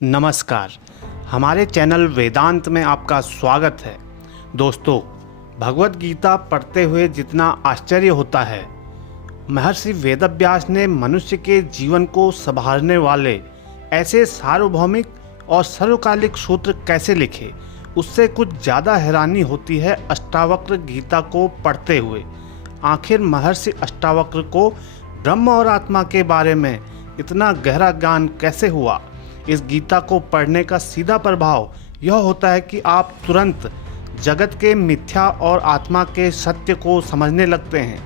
नमस्कार। हमारे चैनल वेदांत में आपका स्वागत है। दोस्तों, भगवत गीता पढ़ते हुए जितना आश्चर्य होता है, महर्षि वेदव्यास ने मनुष्य के जीवन को संभालने वाले ऐसे सार्वभौमिक और सर्वकालिक सूत्र कैसे लिखे, उससे कुछ ज़्यादा हैरानी होती है अष्टावक्र गीता को पढ़ते हुए। आखिर महर्षि अष्टावक्र को ब्रह्म और आत्मा के बारे में इतना गहरा ज्ञान कैसे हुआ? इस गीता को पढ़ने का सीधा प्रभाव यह होता है कि आप तुरंत जगत के मिथ्या और आत्मा के सत्य को समझने लगते हैं।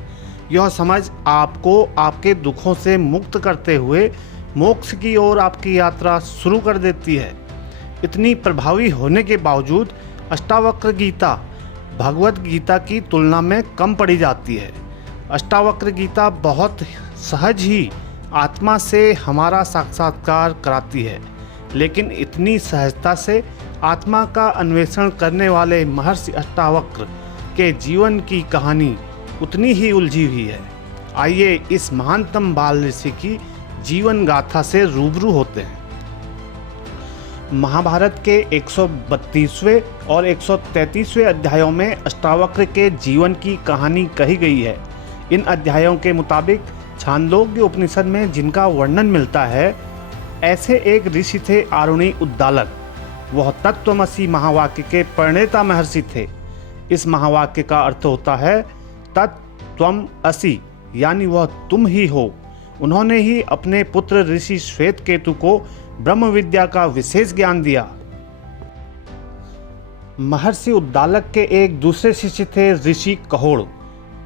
यह समझ आपको आपके दुखों से मुक्त करते हुए मोक्ष की ओर आपकी यात्रा शुरू कर देती है। इतनी प्रभावी होने के बावजूद अष्टावक्र गीता भगवत गीता की तुलना में कम पढ़ी जाती है। अष्टावक्र गीता बहुत सहज ही आत्मा से हमारा साक्षात्कार कराती है, लेकिन इतनी सहजता से आत्मा का अन्वेषण करने वाले महर्षि अष्टावक्र के जीवन की कहानी उतनी ही उलझी हुई है। आइए इस महानतम बाल ऋषि की जीवन गाथा से रूबरू होते हैं। महाभारत के 132वें और 133वें अध्यायों में अष्टावक्र के जीवन की कहानी कही गई है। इन अध्यायों के मुताबिक छांदोग्य उपनिषद में जिनका वर्णन मिलता है, ऐसे एक ऋषि थे आरुणि उद्दालक। वह तत्त्वमसि महावाक्य के प्रणेता महर्षि थे। इस महावाक्य का अर्थ होता है तत्त्वम असि, यानी वह तुम ही हो। उन्होंने ही अपने पुत्र ऋषि श्वेतकेतु को ब्रह्म विद्या का विशेष ज्ञान दिया। महर्षि उद्दालक के एक दूसरे शिष्य थे ऋषि कहोड़।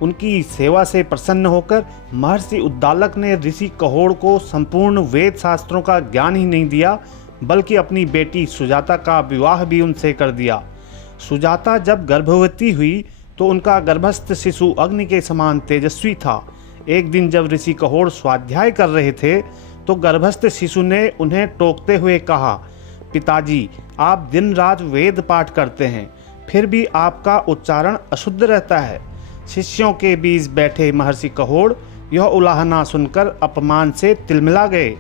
उनकी सेवा से प्रसन्न होकर महर्षि उद्दालक ने ऋषि कहोड़ को संपूर्ण वेद शास्त्रों का ज्ञान ही नहीं दिया, बल्कि अपनी बेटी सुजाता का विवाह भी उनसे कर दिया। सुजाता जब गर्भवती हुई तो उनका गर्भस्थ शिशु अग्नि के समान तेजस्वी था। एक दिन जब ऋषि कहोड़ स्वाध्याय कर रहे थे तो गर्भस्थ शिशु ने उन्हें टोकते हुए कहा, पिताजी, आप दिन रात वेद पाठ करते हैं, फिर भी आपका उच्चारण अशुद्ध रहता है। शिष्यों के बीच बैठे महर्षि कहोड़ यह उलाहना सुनकर अपमान से तिलमिला गए।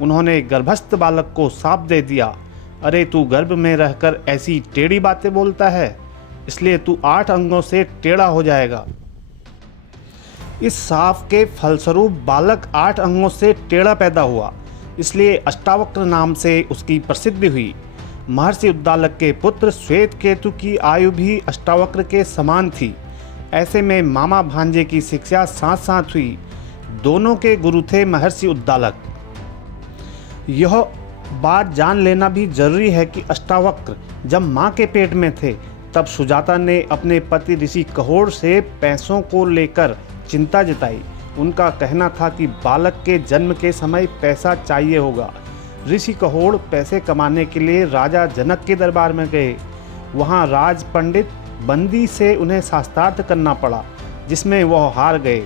उन्होंने गर्भस्थ बालक को शाप दे दिया, अरे तू गर्भ में रहकर ऐसी टेढ़ी बातें बोलता है, इसलिए तू 8 अंगों से टेढ़ा हो जाएगा। इस शाप के फलस्वरूप बालक 8 अंगों से टेढ़ा पैदा हुआ, इसलिए अष्टावक्र नाम से उसकी प्रसिद्धि हुई। महर्षि उद्दालक के पुत्र श्वेतकेतु की आयु भी अष्टावक्र के समान थी। ऐसे में मामा भांजे की शिक्षा साथ साथ हुई। दोनों के गुरु थे महर्षि उद्दालक। यह बात जान लेना भी जरूरी है कि अष्टावक्र जब माँ के पेट में थे तब सुजाता ने अपने पति ऋषि कहोड़ से पैसों को लेकर चिंता जताई। उनका कहना था कि बालक के जन्म के समय पैसा चाहिए होगा। ऋषि कहोड़ पैसे कमाने के लिए राजा जनक के दरबार में गए। वहाँ राज पंडित बंदी से उन्हें शास्त्रार्थ करना पड़ा, जिसमें वह हार गए।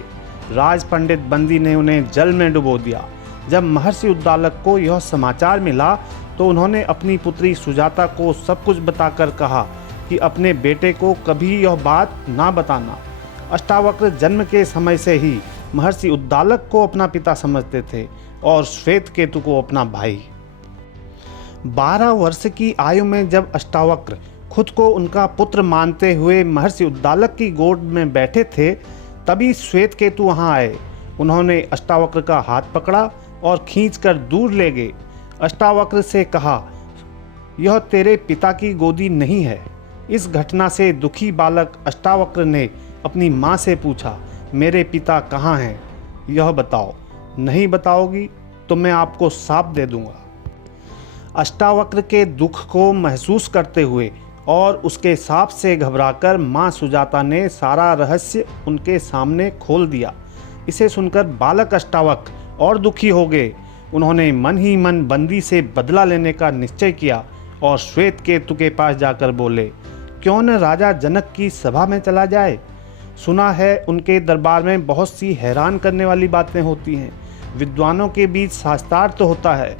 राज पंडित बंदी ने उन्हें जल में डुबो दिया। जब महर्षि उद्दालक को यह समाचार मिला तो उन्होंने अपनी पुत्री सुजाता को सब कुछ बताकर कहा कि अपने बेटे को कभी यह बात ना बताना। अष्टावक्र जन्म के समय से ही महर्षि उद्दालक को अपना पिता समझते थे और श्वेतकेतु को अपना भाई। 12 वर्ष की आयु में जब अष्टावक्र खुद को उनका पुत्र मानते हुए महर्षि उद्दालक की गोद में बैठे थे, तभी श्वेतकेतु वहां आए। उन्होंने अष्टावक्र का हाथ पकड़ा और खींचकर दूर ले गए। अष्टावक्र से कहा, यह तेरे पिता की गोदी नहीं है। इस घटना से दुखी बालक अष्टावक्र ने अपनी माँ से पूछा, मेरे पिता कहाँ हैं? यह बताओ। नहीं बताओगी तो मैं आपको शाप दे दूंगा। अष्टावक्र के दुख को महसूस करते हुए और उसके शाप से घबराकर माँ सुजाता ने सारा रहस्य उनके सामने खोल दिया। इसे सुनकर बालक अष्टावक्र और दुखी हो गए। उन्होंने मन ही मन बंदी से बदला लेने का निश्चय किया और श्वेतकेतु के पास जाकर बोले, क्यों न राजा जनक की सभा में चला जाए। सुना है उनके दरबार में बहुत सी हैरान करने वाली बातें होती हैं। विद्वानों के बीच शास्त्रार्थ होता है।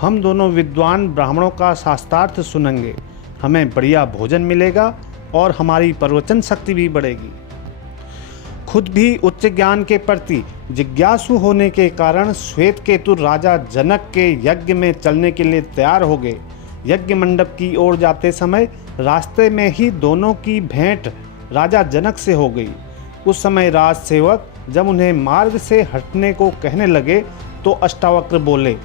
हम दोनों विद्वान ब्राह्मणों का शास्त्रार्थ सुनेंगे। हमें बढ़िया भोजन मिलेगा और हमारी प्रवचन शक्ति भी बढ़ेगी। खुद भी उच्च ज्ञान के प्रति जिज्ञासु होने के कारण श्वेत केतु राजा जनक के यज्ञ में चलने के लिए तैयार हो गए। यज्ञ मंडप की ओर जाते समय रास्ते में ही दोनों की भेंट राजा जनक से हो गई। उस समय राज सेवक जब उन्हें मार्ग से हटने को कहने लगे तो अष्टावक्र बोले,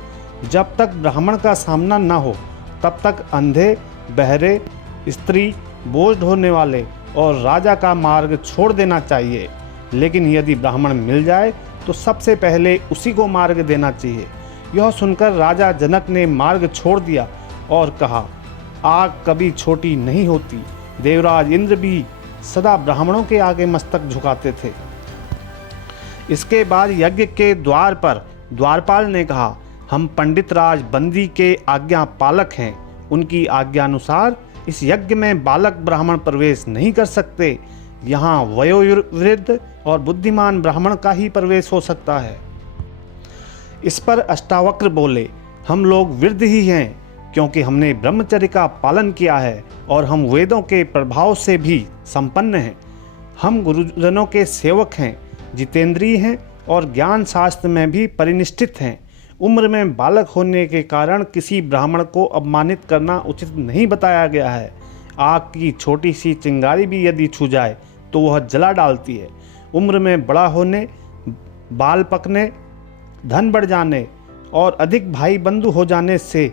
जब तक ब्राह्मण का सामना न हो तब तक अंधे, बहरे, स्त्री, बोझ ढोने वाले और राजा का मार्ग छोड़ देना चाहिए। लेकिन यदि ब्राह्मण मिल जाए तो सबसे पहले उसी को मार्ग देना चाहिए। यह सुनकर राजा जनक ने मार्ग छोड़ दिया और कहा, आग कभी छोटी नहीं होती। देवराज इंद्र भी सदा ब्राह्मणों के आगे मस्तक झुकाते थे। इसके बाद यज्ञ के द्वार पर द्वारपाल ने कहा, हम पंडित राज बंदी के आज्ञा पालक हैं। उनकी आज्ञा अनुसार इस यज्ञ में बालक ब्राह्मण प्रवेश नहीं कर सकते। यहाँ वयोवृद्ध और बुद्धिमान ब्राह्मण का ही प्रवेश हो सकता है। इस पर अष्टावक्र बोले, हम लोग वृद्ध ही हैं क्योंकि हमने ब्रह्मचर्य का पालन किया है और हम वेदों के प्रभाव से भी संपन्न हैं। हम गुरुजनों के सेवक हैं, जितेंद्रिय हैं और ज्ञान शास्त्र में भी परिनिष्ठित हैं। उम्र में बालक होने के कारण किसी ब्राह्मण को अपमानित करना उचित नहीं बताया गया है। आग की छोटी सी चिंगारी भी यदि छू जाए तो वह जला डालती है। उम्र में बड़ा होने, बाल पकने, धन बढ़ जाने और अधिक भाई बंधु हो जाने से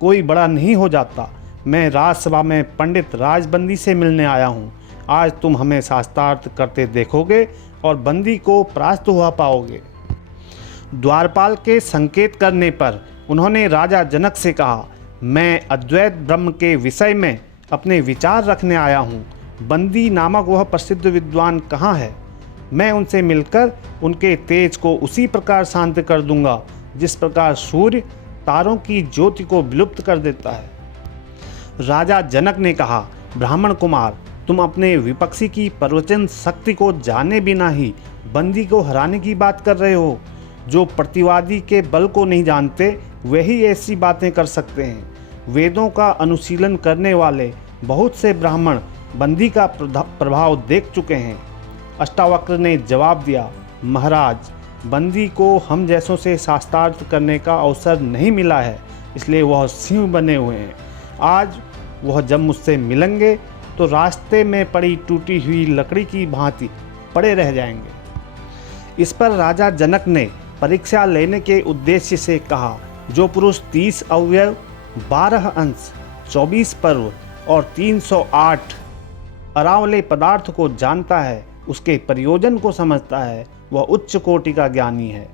कोई बड़ा नहीं हो जाता। मैं राजसभा में पंडित राजबंदी से मिलने आया हूँ। आज तुम हमें शास्त्रार्थ करते देखोगे और बंदी को परास्त हुआ पाओगे। द्वारपाल के संकेत करने पर उन्होंने राजा जनक से कहा, मैं अद्वैत ब्रह्म के विषय में अपने विचार रखने आया हूँ। बंदी नामक वह प्रसिद्ध विद्वान कहाँ है? मैं उनसे मिलकर उनके तेज को उसी प्रकार शांत कर दूंगा जिस प्रकार सूर्य तारों की ज्योति को विलुप्त कर देता है। राजा जनक ने कहा, ब्राह्मण कुमार, तुम अपने विपक्षी की प्रवचन शक्ति को जाने बिना ही बंदी को हराने की बात कर रहे हो। जो प्रतिवादी के बल को नहीं जानते वही ऐसी बातें कर सकते हैं। वेदों का अनुशीलन करने वाले बहुत से ब्राह्मण बंदी का प्रभाव देख चुके हैं। अष्टावक्र ने जवाब दिया, महाराज, बंदी को हम जैसों से शास्त्रार्थ करने का अवसर नहीं मिला है, इसलिए वह सिंह बने हुए हैं। आज वह जब मुझसे मिलेंगे तो रास्ते में पड़ी टूटी हुई लकड़ी की भांति पड़े रह जाएंगे। इस पर राजा जनक ने परीक्षा लेने के उद्देश्य से कहा, जो पुरुष 30 अवयव, 12 अंश, 24 पर्व और 308 अरावले पदार्थ को जानता है, उसके प्रयोजन को समझता है, वह उच्च कोटि का ज्ञानी है।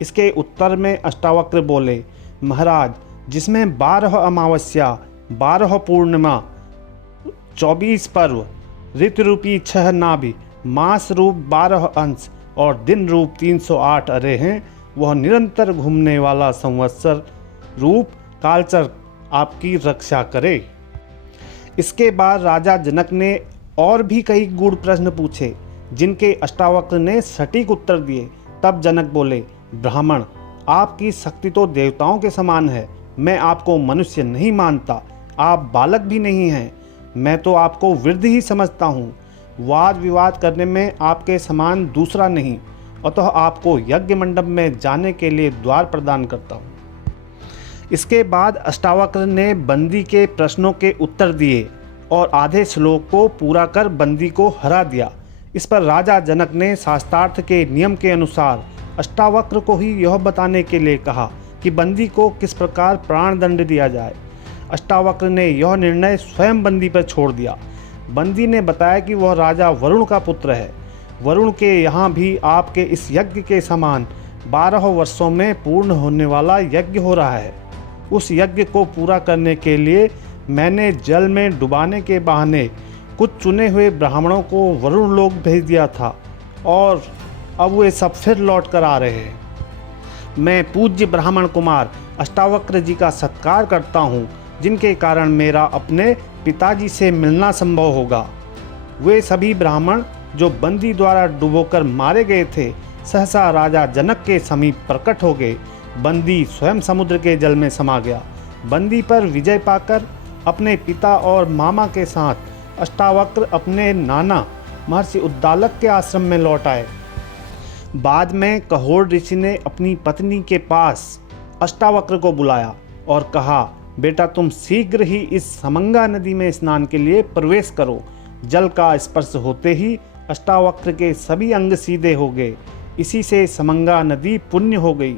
इसके उत्तर में अष्टावक्र बोले, महाराज, जिसमें 12 अमावस्या, 12 पूर्णिमा, 24 पर्व, ऋतु रूपी 6 नाभि, मास रूप 12 अंश और दिन रूप 308 अरे हैं, वह निरंतर घूमने वाला संवत्सर रूप कालचक्र आपकी रक्षा करे। इसके बाद राजा जनक ने और भी कई गूढ़ प्रश्न पूछे जिनके अष्टावक्र ने सटीक उत्तर दिए। तब जनक बोले, ब्राह्मण, आपकी शक्ति तो देवताओं के समान है। मैं आपको मनुष्य नहीं मानता। आप बालक भी नहीं हैं। मैं तो आपको वृद्ध ही समझता हूँ। वाद विवाद करने में आपके समान दूसरा नहीं, अतः आपको यज्ञ मंडप में जाने के लिए द्वार प्रदान करता हूँ। इसके बाद अष्टावक्र ने बंदी के प्रश्नों के उत्तर दिए और आधे श्लोक को पूरा कर बंदी को हरा दिया। इस पर राजा जनक ने शास्त्रार्थ के नियम के अनुसार अष्टावक्र को ही यह बताने के लिए कहा कि बंदी को किस प्रकार प्राण दंड दिया जाए। अष्टावक्र ने यह निर्णय स्वयं बंदी पर छोड़ दिया। बंदी ने बताया कि वह राजा वरुण का पुत्र है। वरुण के यहाँ भी आपके इस यज्ञ के समान 12 वर्षों में पूर्ण होने वाला यज्ञ हो रहा है। उस यज्ञ को पूरा करने के लिए मैंने जल में डुबाने के बहाने कुछ चुने हुए ब्राह्मणों को वरुण लोक भेज दिया था और अब वे सब फिर लौट कर आ रहे हैं। मैं पूज्य ब्राह्मण कुमार अष्टावक्र जी का सत्कार करता हूँ, जिनके कारण मेरा अपने पिताजी से मिलना संभव होगा। वे सभी ब्राह्मण जो बंदी द्वारा डुबोकर मारे गए थे, सहसा राजा जनक के समीप प्रकट हो गए। बंदी स्वयं समुद्र के जल में समा गया। बंदी पर विजय पाकर अपने पिता और मामा के साथ अष्टावक्र अपने नाना महर्षि उद्दालक के आश्रम में लौट आए। बाद में कहोड़ ऋषि ने अपनी पत्नी के पास अष्टावक्र को बुलाया और कहा, बेटा तुम शीघ्र ही इस समंगा नदी में स्नान के लिए प्रवेश करो। जल का स्पर्श होते ही अष्टावक्र के सभी अंग सीधे हो गए। इसी से समंगा नदी पुण्य हो गई।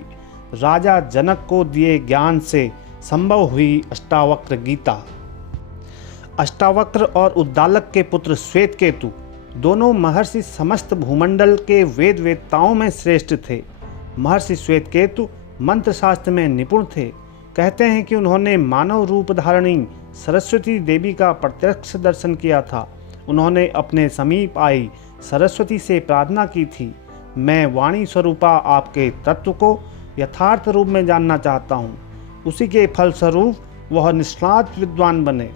राजा जनक को दिए ज्ञान से संभव हुई अष्टावक्र गीता। अष्टावक्र और उद्दालक के पुत्र श्वेतकेतु दोनों महर्षि समस्त भूमंडल के वेद वेत्ताओं में श्रेष्ठ थे। महर्षि श्वेतकेतु मंत्र शास्त्र में निपुण थे। कहते हैं कि उन्होंने मानव रूप धारणी सरस्वती देवी का प्रत्यक्ष दर्शन किया था। उन्होंने अपने समीप आई सरस्वती से प्रार्थना की थी, मैं वाणी स्वरूपा आपके तत्व को यथार्थ रूप में जानना चाहता हूँ। उसी के फलस्वरूप वह निष्णात विद्वान बने।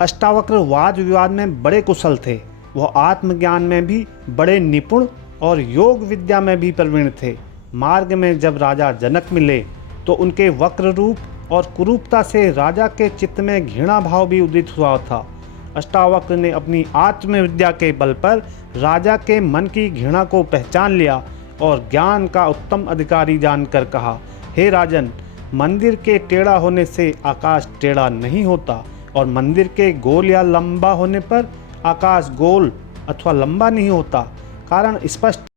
अष्टावक्र वाद विवाद में बड़े कुशल थे। वह आत्मज्ञान में भी बड़े निपुण और योग विद्या में भी प्रवीण थे। मार्ग में जब राजा जनक मिले तो उनके वक्र रूप और कुरूपता से राजा के चित्त में घृणा भाव भी उदित हुआ था। अष्टावक्र ने अपनी आत्मविद्या के बल पर राजा के मन की घृणा को पहचान लिया और ज्ञान का उत्तम अधिकारी जानकर कहा, हे राजन, मंदिर के टेढ़ा होने से आकाश टेढ़ा नहीं होता और मंदिर के गोल या लंबा होने पर आकाश गोल अथवा लंबा नहीं होता। कारण स्पष्ट